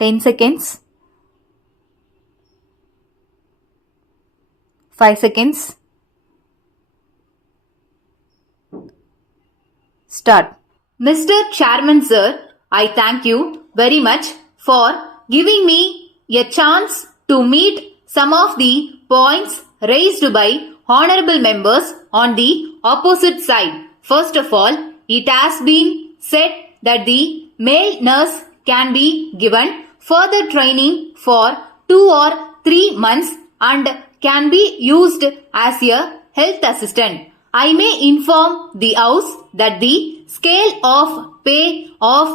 10 seconds, 5 seconds. Start. Mr. Chairman Sir, I thank you very much for giving me a chance to meet some of the points raised by honorable members on the opposite side. First of all, it has been said that the male nurse can be given further training for 2 or 3 months and can be used as a health assistant. I may inform the House that the scale of pay of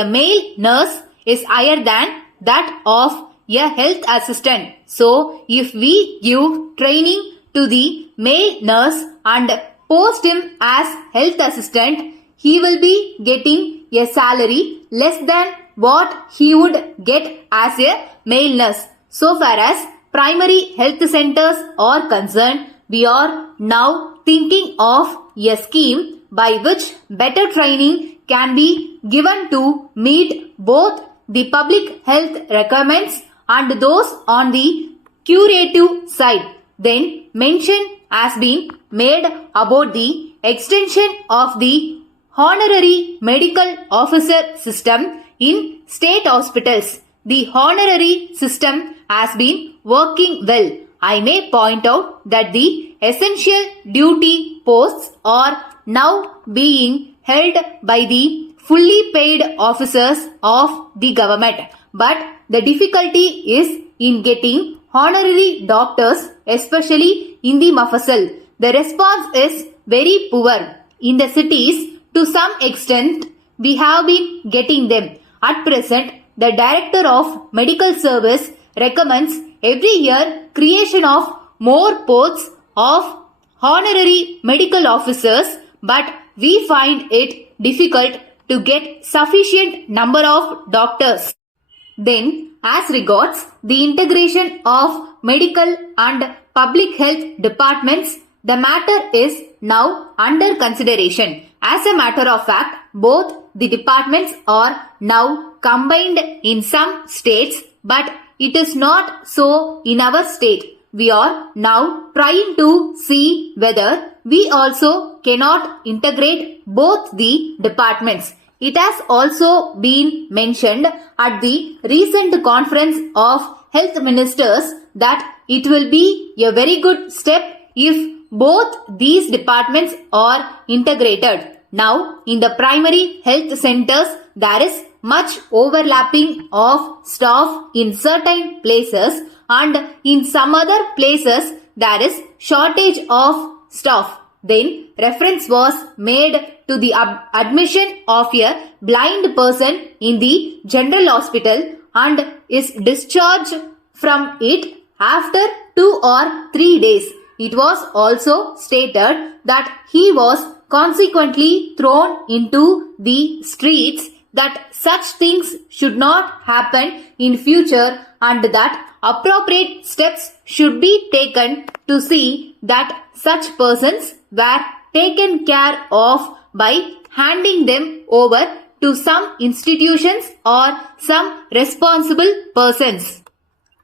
a male nurse is higher than that of a health assistant. So, if we give training to the male nurse and post him as health assistant, he will be getting a salary less than what he would get as a male nurse. So far as primary health centers are concerned, we are now thinking of a scheme by which better training can be given to meet both the public health requirements and those on the curative side. Then mention has been made about the extension of the honorary medical officer system in state hospitals. The honorary system has been working well. I may point out that the essential duty posts are now being held by the fully paid officers of the government. But the difficulty is in getting honorary doctors, especially in the Mafasal. The response is very poor. In the cities, to some extent, we have been getting them. At present, the Director of Medical Service recommends every year creation of more posts of honorary medical officers, but we find it difficult to get sufficient number of doctors. Then, as regards the integration of medical and public health departments, the matter is now under consideration. As a matter of fact, both the departments are now combined in some states, but it is not so in our state. We are now trying to see whether we also cannot integrate both the departments. It has also been mentioned at the recent conference of health ministers that it will be a very good step if both these departments are integrated. Now, in the primary health centers, there is much overlapping of staff in certain places, and in some other places there is shortage of staff. Then reference was made to the admission of a blind person in the general hospital and is discharged from it after 2 or 3 days. It was also stated that he was consequently thrown into the streets, that such things should not happen in future and that appropriate steps should be taken to see that such persons were taken care of by handing them over to some institutions or some responsible persons.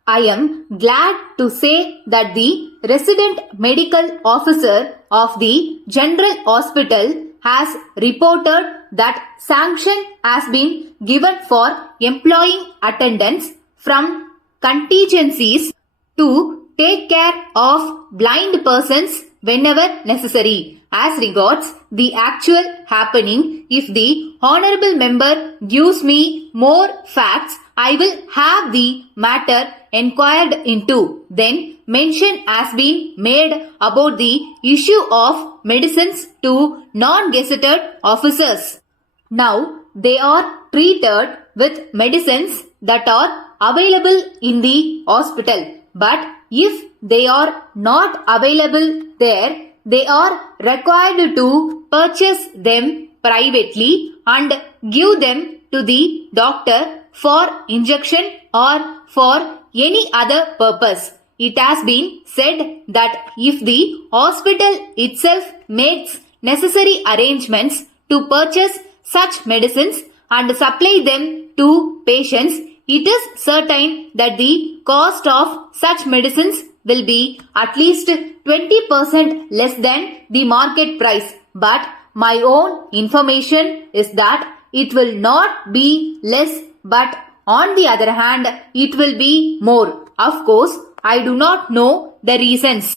I am glad to say that the resident medical officer of the General Hospital has reported that sanction has been given for employing attendants from contingencies to take care of blind persons whenever necessary. As regards the actual happening, if the honorable member gives me more facts, I will have the matter inquired into. Then mention has been made about the issue of medicines to non-gazetted officers. Now they are treated with medicines that are available in the hospital, but if they are not available there, they are required to purchase them privately and give them to the doctor for injection or for any other purpose. It has been said that if the hospital itself makes necessary arrangements to purchase such medicines and supply them to patients, it is certain that the cost of such medicines will be at least 20% less than the market price. But my own information is that it will not be less, but on the other hand, it will be more. Of course, I do not know the reasons.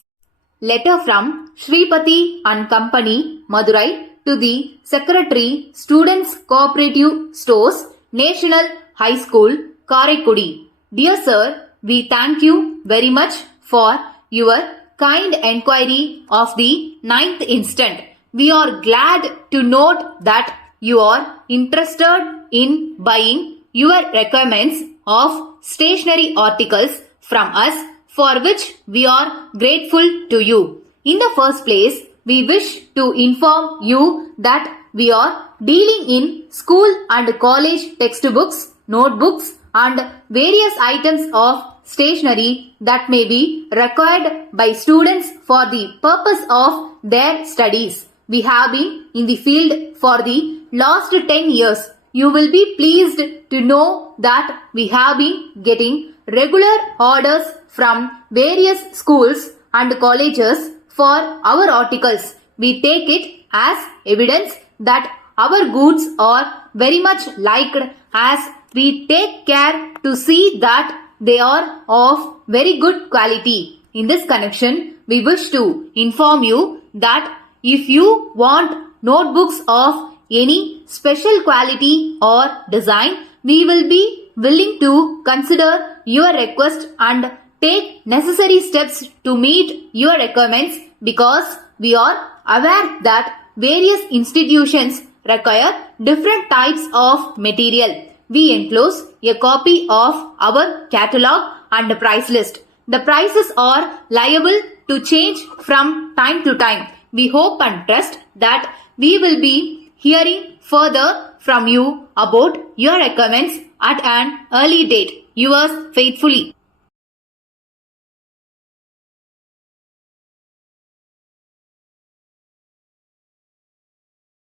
Letter from Shripati and Company, Madurai, to the Secretary, Students Cooperative Stores, National High School, Karaikudi. Dear Sir, we thank you very much for your kind enquiry of the 9th instant. We are glad to note that you are interested in buying your requirements of stationery articles from us, for which we are grateful to you. In the first place, we wish to inform you that we are dealing in school and college textbooks, notebooks and various items of stationery that may be required by students for the purpose of their studies. We have been in the field for the last 10 years. You will be pleased to know that we have been getting regular orders from various schools and colleges for our articles. We take it as evidence that our goods are very much liked, as we take care to see that they are of very good quality. In this connection, we wish to inform you that if you want notebooks of any special quality or design, we will be willing to consider your request and take necessary steps to meet your requirements, because we are aware that various institutions require different types of material. We enclose a copy of our catalog and price list. The prices are liable to change from time to time. We hope and trust that we will be hearing further from you about your requirements at an early date. Yours faithfully.